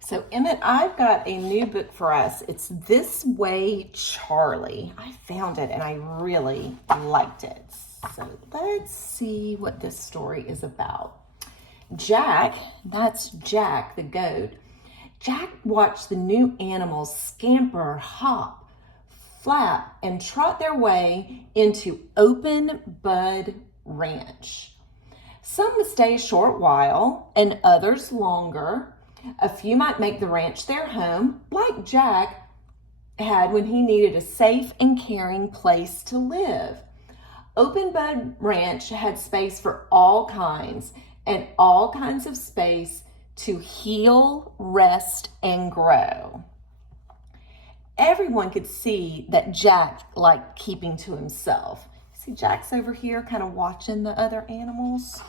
So Emmett, I've got a new book for us. It's This Way, Charlie. I found it and I really liked it. So let's see what this story is about. Jack, that's Jack the goat. Jack watched the new animals scamper, hop, flap, and trot their way into Open Bud Ranch. Some would stay a short while and others longer. A few might make the ranch their home, like Jack had when he needed a safe and caring place to live. Open Bud Ranch had space for all kinds of space to heal, rest, and grow. Everyone could see that Jack liked keeping to himself. See, Jack's over here kind of watching the other animals.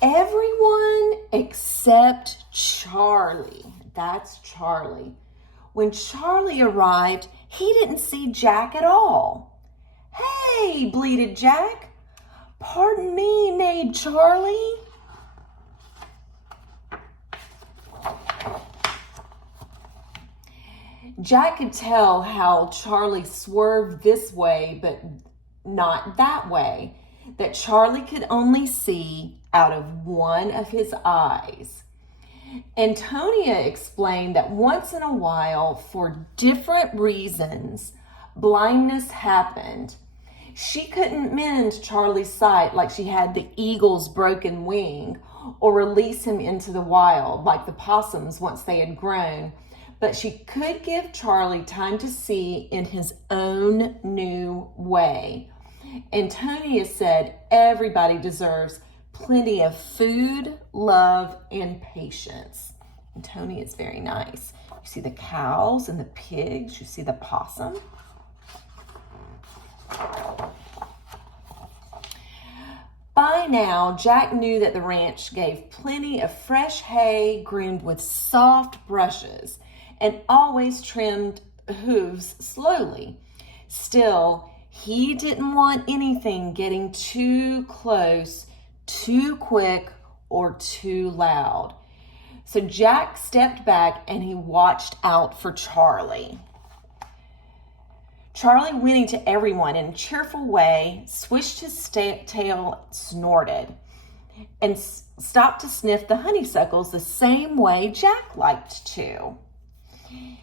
Everyone except Charlie. That's Charlie. When Charlie arrived, he didn't see Jack at all. "Hey," bleated Jack. "Pardon me," neighed Charlie. Jack could tell how Charlie swerved this way, but not that way, that Charlie could only see out of one of his eyes. Antonia explained that once in a while, for different reasons, blindness happened. She couldn't mend Charlie's sight like she had the eagle's broken wing, or release him into the wild like the possums once they had grown, but she could give Charlie time to see in his own new way. Antonia said everybody deserves plenty of food, love, and patience. Antonia is very nice. You see the cows and the pigs. You see the possum. By now, Jack knew that the ranch gave plenty of fresh hay groomed with soft brushes and always trimmed hooves slowly. Still, he didn't want anything getting too close, too quick, or too loud. So Jack stepped back and he watched out for Charlie. Charlie went into everyone in a cheerful way, swished his tail, snorted, and stopped to sniff the honeysuckles the same way Jack liked to.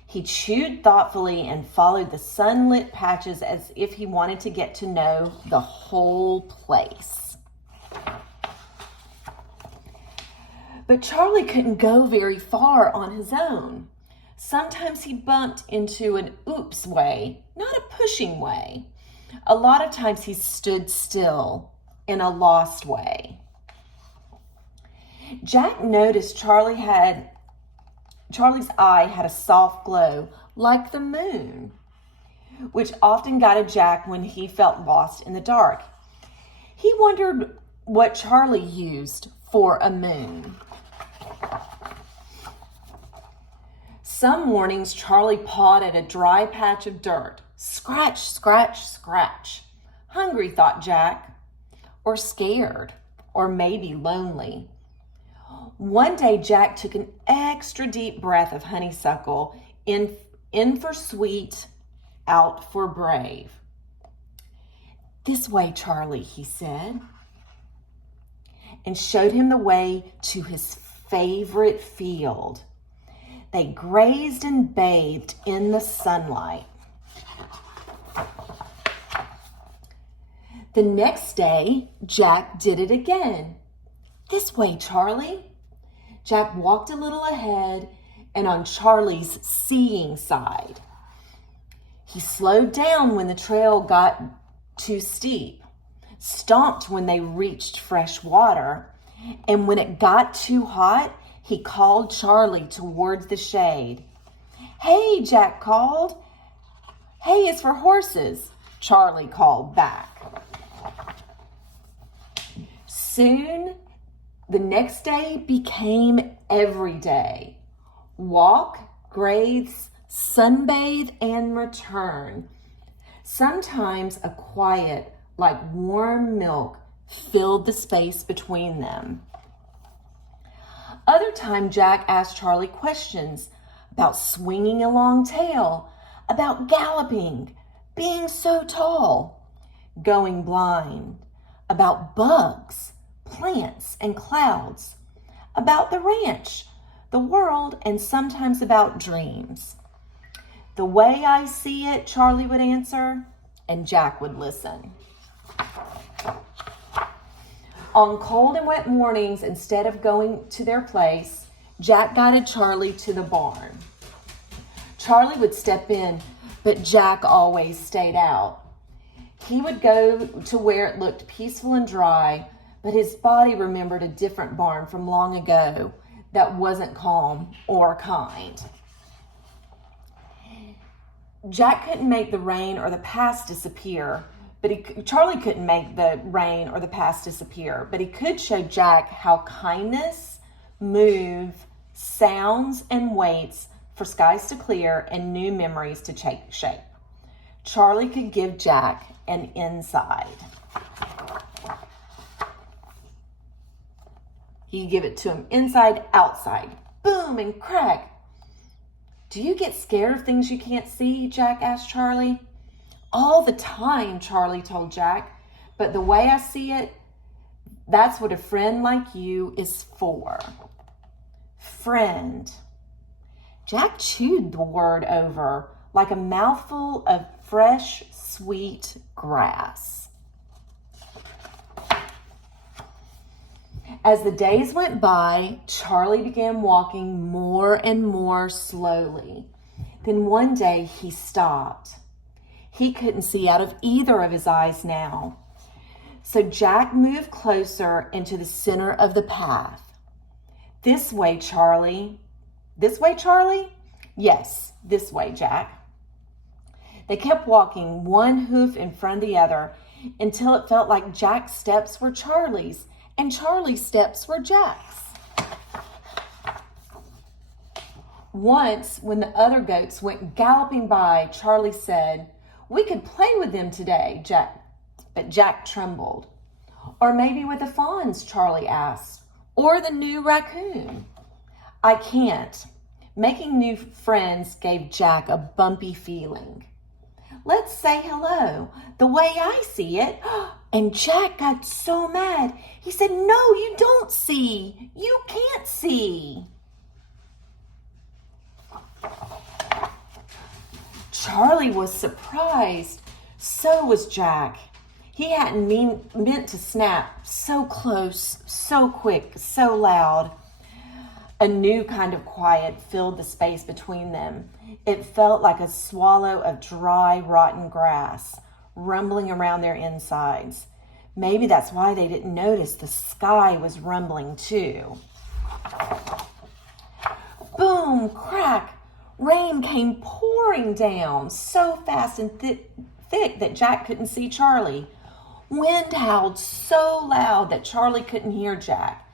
He chewed thoughtfully and followed the sunlit patches as if he wanted to get to know the whole place. But Charlie couldn't go very far on his own. Sometimes he bumped into an oops way, not a pushing way. A lot of times he stood still in a lost way. Jack noticed Charlie's eye had a soft glow like the moon, which often guided Jack when he felt lost in the dark. He wondered what Charlie used for a moon. Some mornings, Charlie pawed at a dry patch of dirt. Scratch, scratch, scratch. Hungry, thought Jack, or scared, or maybe lonely. One day, Jack took an extra deep breath of honeysuckle, in for sweet, out for brave. "This way, Charlie," he said, and showed him the way to his favorite field. They grazed and bathed in the sunlight. The next day, Jack did it again. "This way, Charlie." Jack walked a little ahead and on Charlie's seeing side. He slowed down when the trail got too steep, stomped when they reached fresh water, and when it got too hot, he called Charlie towards the shade. "Hey," Jack called. "Hay is for horses," Charlie called back. Soon, the next day became every day. Walk, graze, sunbathe, and return. Sometimes a quiet, like warm milk, filled the space between them. Other time, Jack asked Charlie questions about swinging a long tail, about galloping, being so tall, going blind, about bugs, plants, and clouds, about the ranch, the world, and sometimes about dreams. The way I see it, Charlie would answer, and Jack would listen. On cold and wet mornings, instead of going to their place, Jack guided Charlie to the barn. Charlie would step in, but Jack always stayed out. He would go to where it looked peaceful and dry, but his body remembered a different barn from long ago that wasn't calm or kind. Jack couldn't make the rain or the past disappear, but Charlie couldn't make the rain or the past disappear, but he could show Jack how kindness, move, sounds, and waits for skies to clear and new memories to take shape. Charlie could give Jack an inside. He'd give it to him inside, outside, boom and crack. Do you get scared of things you can't see? Jack asked Charlie. All the time, Charlie told Jack. But the way I see it, that's what a friend like you is for. Friend. Jack chewed the word over like a mouthful of fresh, sweet grass. As the days went by, Charlie began walking more and more slowly. Then one day he stopped. He couldn't see out of either of his eyes now. So Jack moved closer into the center of the path. This way, Charlie. This way, Charlie? Yes, this way, Jack. They kept walking, one hoof in front of the other, until it felt like Jack's steps were Charlie's and Charlie's steps were Jack's. Once, when the other goats went galloping by, Charlie said, "We could play with them today, Jack." But Jack trembled. "Or maybe with the fawns," Charlie asked. "Or the new raccoon." "I can't." Making new friends gave Jack a bumpy feeling. "Let's say hello, the way I see it." And Jack got so mad. He said, "No, you don't see. You can't see." Charlie was surprised. So was Jack. He hadn't meant to snap. So close, so quick, so loud. A new kind of quiet filled the space between them. It felt like a swallow of dry, rotten grass rumbling around their insides. Maybe that's why they didn't notice the sky was rumbling too. Boom, crack. Rain came pouring down so fast and thick that Jack couldn't see Charlie. Wind howled so loud that Charlie couldn't hear Jack.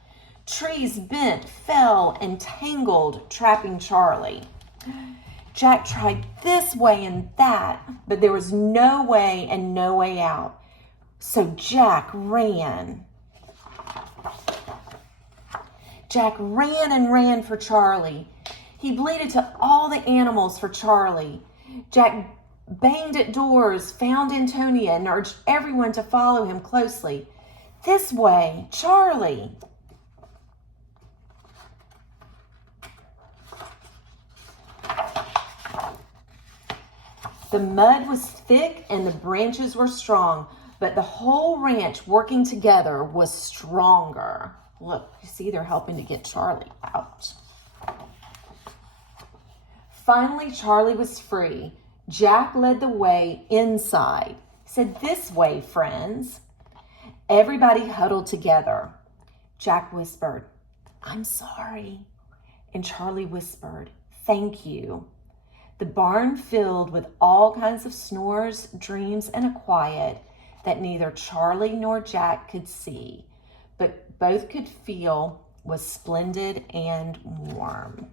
Trees bent, fell, and tangled, trapping Charlie. Jack tried this way and that, but there was no way and no way out. So Jack ran. Jack ran and ran for Charlie. He bleated to all the animals for Charlie. Jack banged at doors, found Antonia, and urged everyone to follow him closely. "This way, Charlie." The mud was thick and the branches were strong, but the whole ranch working together was stronger. Look, you see they're helping to get Charlie out. Finally, Charlie was free. Jack led the way inside. He said, "This way, friends." Everybody huddled together. Jack whispered, "I'm sorry." And Charlie whispered, "Thank you." The barn filled with all kinds of snores, dreams, and a quiet that neither Charlie nor Jack could see, but both could feel was splendid and warm.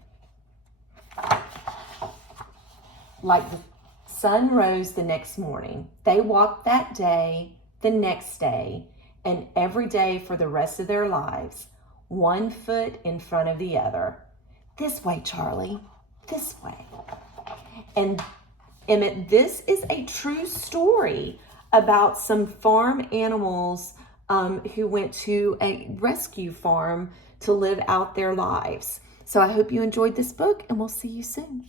Like the sun rose the next morning, they walked that day, the next day, and every day for the rest of their lives, one foot in front of the other. This way, Charlie, this way. And Emmett, this is a true story about some farm animals who went to a rescue farm to live out their lives. So I hope you enjoyed this book, and we'll see you soon.